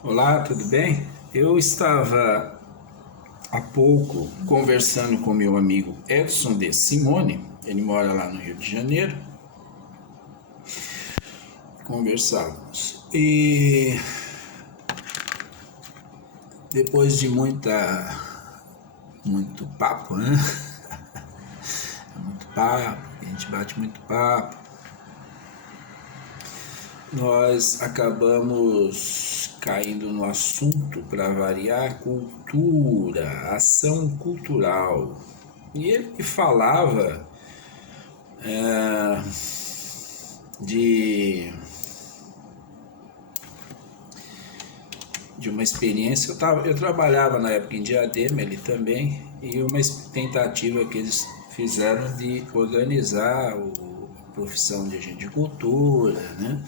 Olá, tudo bem? Eu estava há pouco conversando com meu amigo Edson de Simone, ele mora lá no Rio de Janeiro. Conversávamos e depois de muito papo, né? Muito papo, a gente bate muito papo. Nós acabamos caindo no assunto, para variar, cultura, ação cultural. E ele me falava de, de uma experiência. Eu trabalhava na época em Diadema, ele também, e uma tentativa que eles fizeram de organizar a profissão de agente de cultura, né?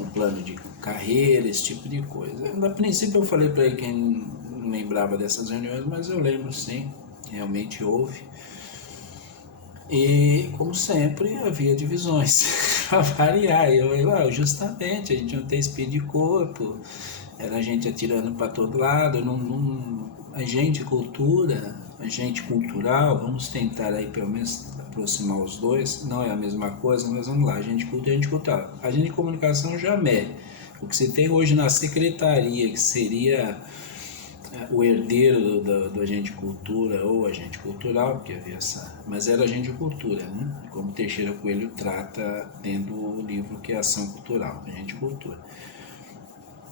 Um plano de carreira, esse tipo de coisa. A princípio eu falei para ele que não lembrava dessas reuniões, mas eu lembro sim, realmente houve. E, como sempre, havia divisões, para variar. Justamente, a gente não tem espírito de corpo, era a gente atirando para todo lado, a gente cultura, a gente cultural, vamos tentar aí pelo menos aproximar os dois, não é a mesma coisa, mas vamos lá, a gente cultura, a gente cultural. A gente de comunicação jamais. O que se tem hoje na secretaria, que seria o herdeiro do agente de cultura ou agente cultural, porque havia essa, mas era agente de cultura, né? Como Teixeira Coelho trata dentro do livro que é Ação Cultural, agente de cultura,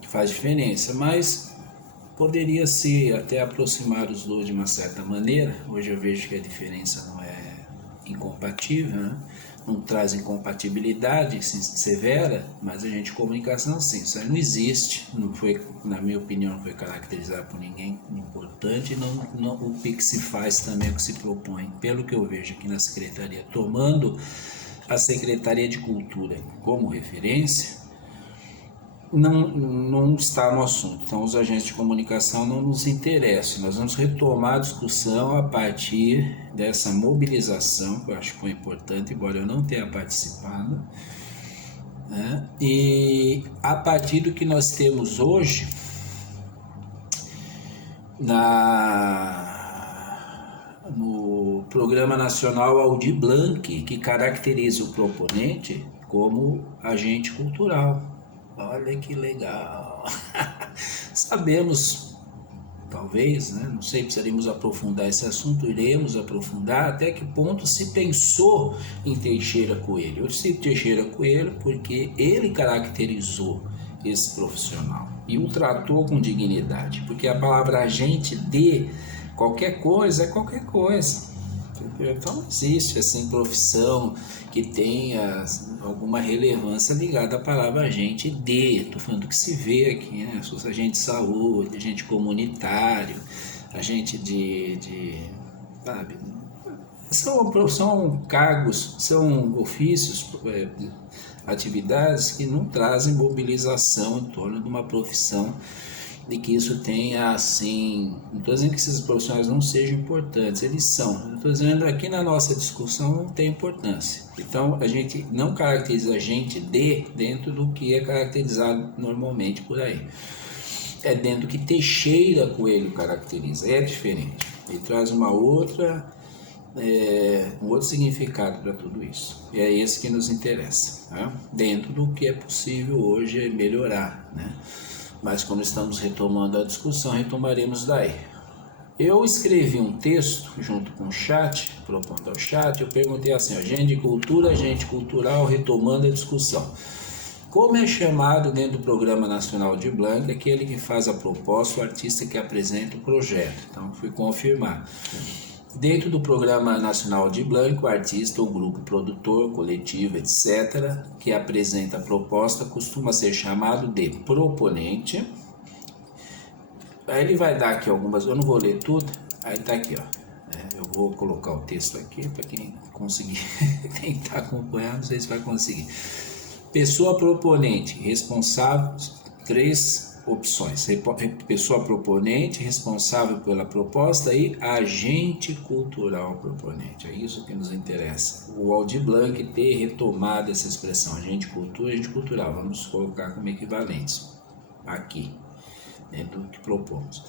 que faz diferença, mas poderia ser até aproximar os dois de uma certa maneira. Hoje eu vejo que a diferença não é incompatível, né? Não traz incompatibilidade severa, mas a gente comunicação sim, isso aí não existe, não foi, na minha opinião, não foi caracterizado por ninguém importante, o que se faz também, o que se propõe, pelo que eu vejo aqui na Secretaria, tomando a Secretaria de Cultura como referência, não está no assunto. Então, os agentes de comunicação não nos interessam. Nós vamos retomar a discussão a partir dessa mobilização, que eu acho que foi importante, embora eu não tenha participado, né? E a partir do que nós temos hoje no Programa Nacional Aldir Blanc, que caracteriza o proponente como agente cultural. Olha que legal! Sabemos, talvez, né? Não sei, precisaríamos aprofundar esse assunto, iremos aprofundar até que ponto se pensou em Teixeira Coelho. Eu cito Teixeira Coelho porque ele caracterizou esse profissional e o tratou com dignidade, porque a palavra agente de qualquer coisa é qualquer coisa. Então não existe assim profissão que tenha alguma relevância ligada à palavra agente de. Estou falando que se vê aqui, né? Agente de saúde, agente comunitário, agente sabe? São cargos, são ofícios, atividades que não trazem mobilização em torno de uma profissão, de que isso tenha assim. Não estou dizendo que esses profissionais não sejam importantes, eles são. Estou dizendo aqui na nossa discussão não tem importância. Então a gente não caracteriza a gente dentro do que é caracterizado normalmente por aí. É dentro do que Teixeira Coelho caracteriza, é diferente. Ele traz um outro significado para tudo isso. E é esse que nos interessa, né? Dentro do que é possível hoje melhorar, né? Mas como estamos retomando a discussão, retomaremos daí. Eu escrevi um texto junto com o chat, propondo ao chat, eu perguntei assim, agente de cultura, agente cultural, retomando a discussão. Como é chamado dentro do Programa Nacional Aldir Blanc aquele que faz a proposta, o artista que apresenta o projeto? Então, fui confirmar. Dentro do Programa Nacional Aldir Blanc, o artista ou grupo produtor, coletivo, etc., que apresenta a proposta costuma ser chamado de proponente. Aí ele vai dar aqui algumas, eu não vou ler tudo, aí tá aqui, ó. Eu vou colocar o texto aqui para quem conseguir, quem está acompanhando, não sei se vai conseguir. Pessoa proponente, responsável, 3 opções. Pessoa proponente, responsável pela proposta, e agente cultural proponente. É isso que nos interessa. O Aldir Blanc ter retomado essa expressão, agente cultura, agente cultural. Vamos colocar como equivalentes aqui. dentro do que propomos.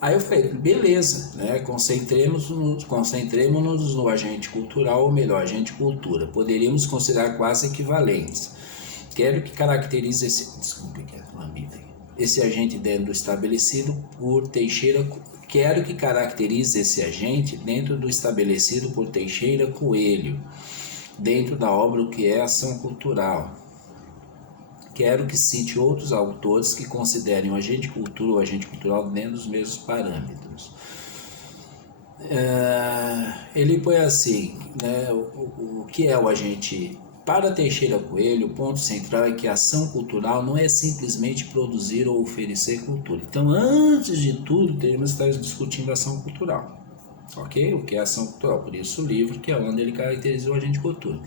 Aí eu falei, beleza, né? Concentremos-nos no agente cultural, ou melhor, agente cultura. Poderíamos considerar quase equivalentes. Quero que caracterize esse agente dentro do estabelecido por Teixeira. Quero que caracterize esse agente dentro do estabelecido por Teixeira Coelho, dentro da obra O que é ação cultural. Quero que cite outros autores que considerem o agente cultura ou agente cultural dentro dos mesmos parâmetros. Ele põe assim, né, o que é o agente. Para Teixeira Coelho, o ponto central é que a ação cultural não é simplesmente produzir ou oferecer cultura. Então, antes de tudo, teríamos que estar discutindo a ação cultural. Ok? O que é ação cultural? Por isso o livro, que é onde ele caracterizou o agente cultura.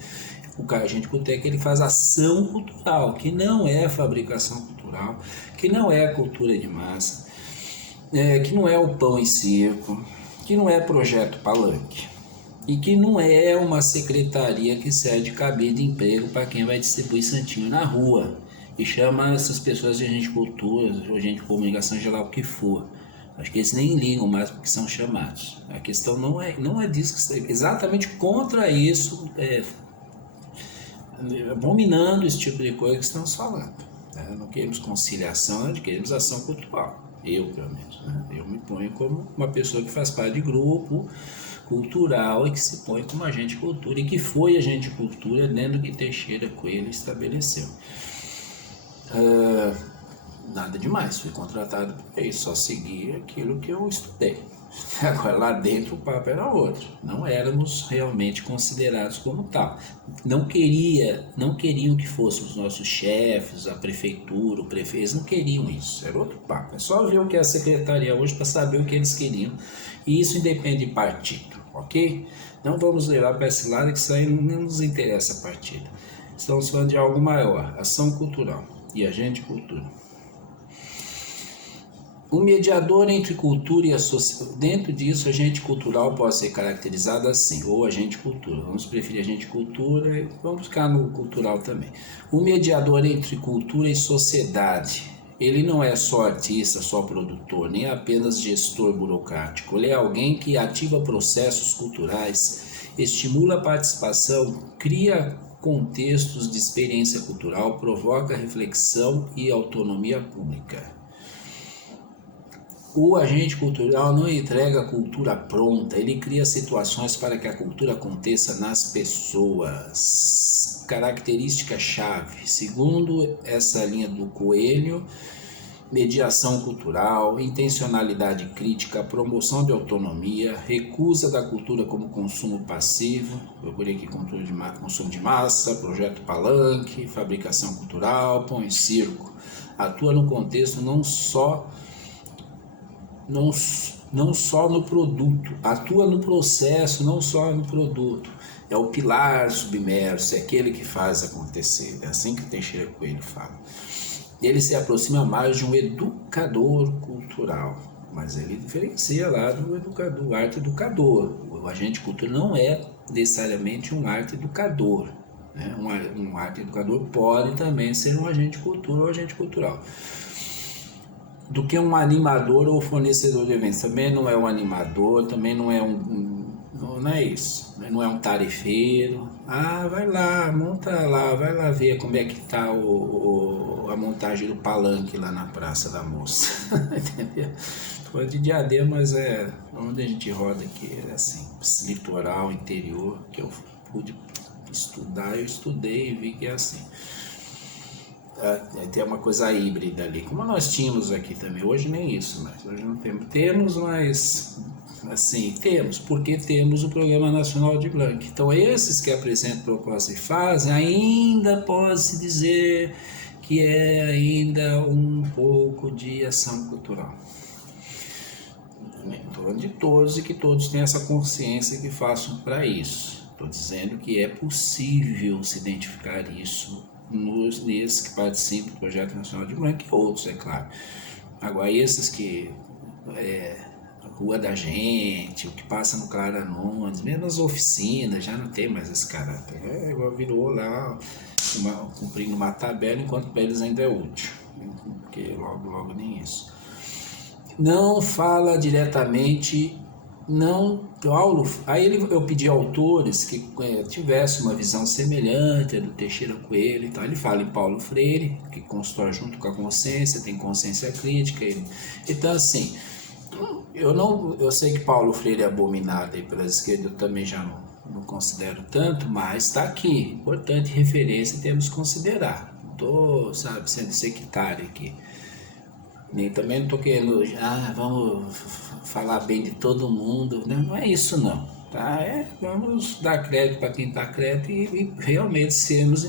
O agente cultura é que ele faz ação cultural, que não é fabricação cultural, que não é a cultura de massa, que não é o pão e circo, que não é projeto palanque, e que não é uma secretaria que cede cabide de emprego para quem vai distribuir santinho na rua e chama essas pessoas de agente cultura, agente de comunicação geral, o que for. Acho que eles nem ligam mais porque são chamados. A questão não é disso, exatamente contra isso, abominando esse tipo de coisa que estamos falando. Né? Não queremos conciliação, nós queremos ação cultural. Eu, pelo menos. Né? Eu me ponho como uma pessoa que faz parte de grupo cultural e que se põe como agente de cultura e que foi agente de cultura dentro do que Teixeira Coelho estabeleceu. Nada demais, fui contratado por isso, só seguir aquilo que eu estudei. Agora lá dentro o papo era outro, não éramos realmente considerados como tal. Não queriam que fôssemos nossos chefes, a prefeitura, o prefeito, eles não queriam isso, era outro papo. É só ver o que é a secretaria hoje para saber o que eles queriam, e isso independe de partido, ok? Não vamos levar para esse lado, que isso aí não nos interessa a partido. Estamos falando de algo maior, ação cultural e agente de cultura. O mediador entre cultura e a sociedade. Dentro disso, agente cultural pode ser caracterizado assim, ou agente cultura. Vamos preferir agente cultura e vamos ficar no cultural também. O mediador entre cultura e sociedade. Ele não é só artista, só produtor, nem apenas gestor burocrático. Ele é alguém que ativa processos culturais, estimula a participação, cria contextos de experiência cultural, provoca reflexão e autonomia pública. O agente cultural não entrega a cultura pronta, ele cria situações para que a cultura aconteça nas pessoas. Característica-chave, segundo essa linha do Coelho, mediação cultural, intencionalidade crítica, promoção de autonomia, recusa da cultura como consumo passivo, procurei aqui consumo de massa, projeto palanque, fabricação cultural, pão e circo. Atua no contexto não só no produto, atua no processo, não só no produto. É o pilar submerso, é aquele que faz acontecer. É assim que o Teixeira Coelho fala. Ele se aproxima mais de um educador cultural, mas ele diferencia lá do educador, o arte educador. O agente de cultura não é necessariamente um arte educador. Né? Um arte educador pode também ser um agente de cultura ou agente cultural. Do que um animador ou fornecedor de eventos. Também não é um animador, também não é não é isso, não é um tarefeiro. Vai lá, monta lá, vai lá ver como é que tá a montagem do palanque lá na Praça da Moça. Entendeu? Foi de Diadema, mas onde a gente roda aqui, é assim, litoral, interior, que eu pude estudar, eu estudei e vi que é assim. Tem uma coisa híbrida ali, como nós tínhamos aqui também. Hoje nem isso, mas hoje não temos, mas assim, porque temos o Programa Nacional de Blanc. Então esses que apresentam propostas e fazem, ainda pode-se dizer que é ainda um pouco de ação cultural. Estou falando de todos e que todos têm essa consciência que façam para isso. Estou dizendo que é possível se identificar isso nesses que participam do Projeto Nacional de Blanc e outros, é claro. Agora, esses que Rua da Gente, o que passa no Clara Nunes, mesmo as oficinas, já não tem mais esse caráter. Igual virou lá cumprindo uma tabela, enquanto para eles ainda é útil, porque logo nem isso. Não fala diretamente, não, Paulo, aí eu pedi autores que tivessem uma visão semelhante à do Teixeira Coelho, então ele fala em Paulo Freire, que constrói junto com a consciência, tem consciência crítica, então assim, eu sei que Paulo Freire é abominado aí pela esquerda, eu também já não considero tanto, mas está aqui, importante referência, temos que considerar, não estou, sendo sectário aqui. Nem também não estou querendo, vamos falar bem de todo mundo, né? Não é isso não, tá? Vamos dar crédito para quem dá crédito e realmente sejamos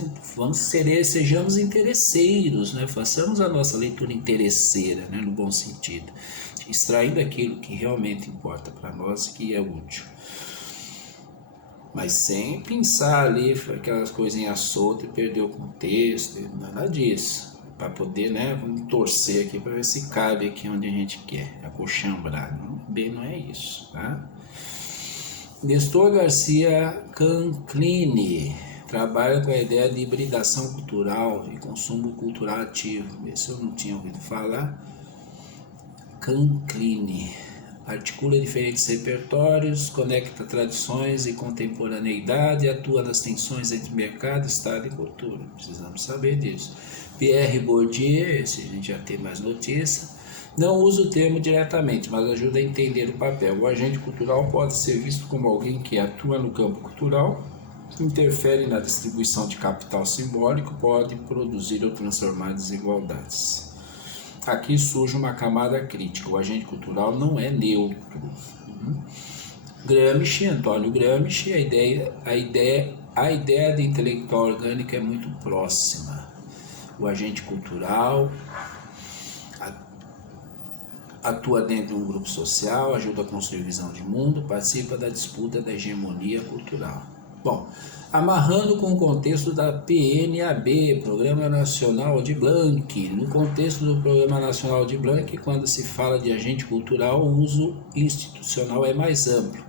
interesseiros, né? Façamos a nossa leitura interesseira, né? No bom sentido, extraindo aquilo que realmente importa para nós e que é útil. Mas sem pensar ali aquelas coisinhas soltas e perder o contexto, nada disso. Para poder, né, vamos torcer aqui para ver se cabe aqui onde a gente quer, acochambrado. Não é isso, tá? Nestor Garcia Canclini trabalha com a ideia de hibridação cultural e consumo cultural ativo. Esse eu não tinha ouvido falar. Canclini articula diferentes repertórios, conecta tradições e contemporaneidade, atua nas tensões entre mercado, Estado e cultura. Precisamos saber disso. Pierre Bourdieu, esse a gente já tem mais notícia, não usa o termo diretamente, mas ajuda a entender o papel. O agente cultural pode ser visto como alguém que atua no campo cultural, interfere na distribuição de capital simbólico, pode produzir ou transformar desigualdades. Aqui surge uma camada crítica. O agente cultural não é neutro. Gramsci, Antônio Gramsci, a ideia de intelectual orgânico é muito próxima. O agente cultural atua dentro de um grupo social, ajuda a construir visão de mundo, participa da disputa da hegemonia cultural. Bom, amarrando com o contexto da PNAB, Programa Nacional de Blanc. No contexto do Programa Nacional de Blanc, quando se fala de agente cultural, o uso institucional é mais amplo.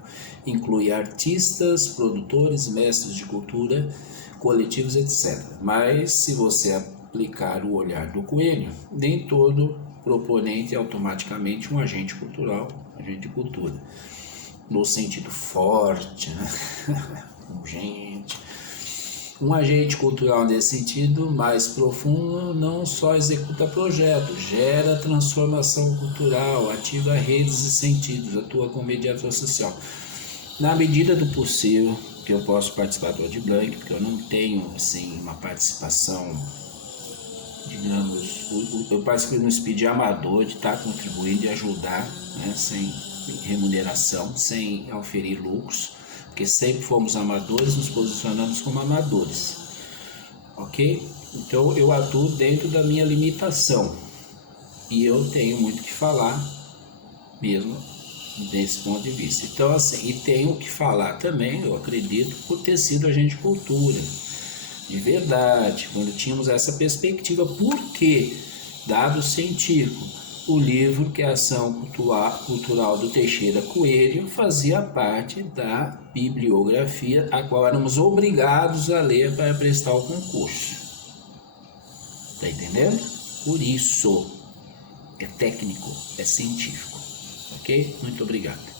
Inclui artistas, produtores, mestres de cultura, coletivos, etc. Mas, se você aplicar o olhar do Coelho, nem todo proponente é automaticamente um agente cultural, agente de cultura, no sentido forte, né? Gente, um agente cultural nesse sentido mais profundo não só executa projetos, gera transformação cultural, ativa redes e sentidos, atua como mediador social. Na medida do possível, que eu posso participar do Aldir Blanc, porque eu não tenho assim uma participação, digamos, eu participo no speed amador, de estar contribuindo e ajudar, né, sem remuneração, sem oferir lucros, porque sempre fomos amadores, nos posicionamos como amadores, ok? Então eu atuo dentro da minha limitação e eu tenho muito que falar mesmo desse ponto de vista. Então assim, e tenho que falar também, eu acredito, por ter sido agente de cultura, de verdade, quando tínhamos essa perspectiva, porque, dado científico, o livro que é a Ação Cultural do Teixeira Coelho fazia parte da bibliografia a qual éramos obrigados a ler para prestar o concurso. Tá entendendo? Por isso, é técnico, é científico. Ok? Muito obrigado.